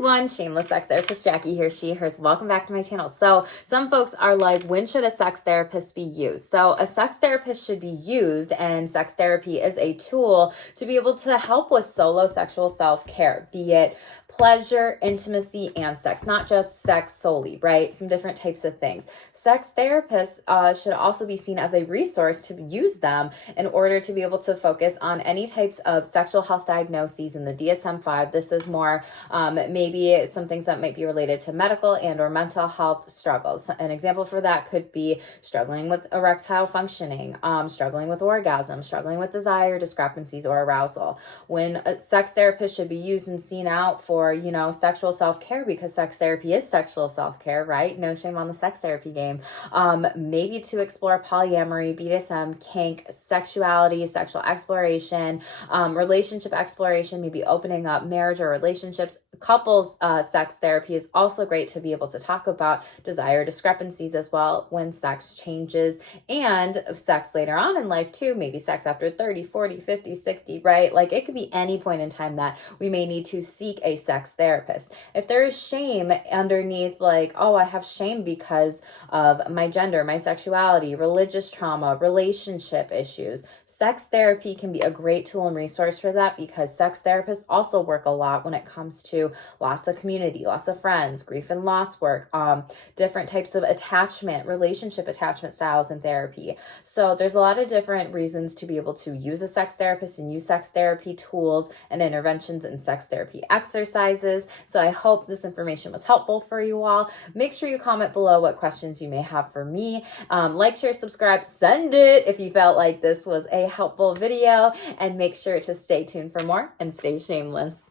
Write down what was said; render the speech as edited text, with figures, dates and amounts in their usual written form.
everyone, Shameless Sex Therapist Jackie here, she, hers. Welcome back to my channel. So some folks are like, when should a sex therapist be used? So a sex therapist should be used, and sex therapy is a tool to be able to help with solo sexual self-care, be it pleasure, intimacy, and sex, not just sex solely, right? Some different types of things. Sex therapists should also be seen as a resource to use them in order to be able to focus on any types of sexual health diagnoses in the DSM-5. This is more maybe some things that might be related to medical and or mental health struggles. An example for that could be struggling with erectile functioning, struggling with orgasm, struggling with desire discrepancies or arousal. When a sex therapist should be used and seen out for, sexual self-care, because sex therapy is sexual self-care, right? No shame on the sex therapy game. Maybe to explore polyamory, BDSM, kink, sexuality, sexual exploration, relationship exploration, maybe opening up marriage or relationships. Couples sex therapy is also great to be able to talk about desire discrepancies as well when sex changes, and sex later on in life too, maybe sex after 30, 40, 50, 60, right? Like it could be any point in time that we may need to seek a sex therapist. If there is shame underneath, like, oh, I have shame because of my gender, my sexuality, religious trauma, relationship issues, sex therapy can be a great tool and resource for that, because sex therapists also work a lot when it comes to loss of community, loss of friends, grief and loss work, different types of attachment, relationship attachment styles in therapy. So there's a lot of different reasons to be able to use a sex therapist and use sex therapy tools and interventions and sex therapy exercises. So I hope this information was helpful for you all. Make sure you comment below what questions you may have for me. Like, share, subscribe, send it if you felt like this was a helpful video, and make sure to stay tuned for more and stay shameless.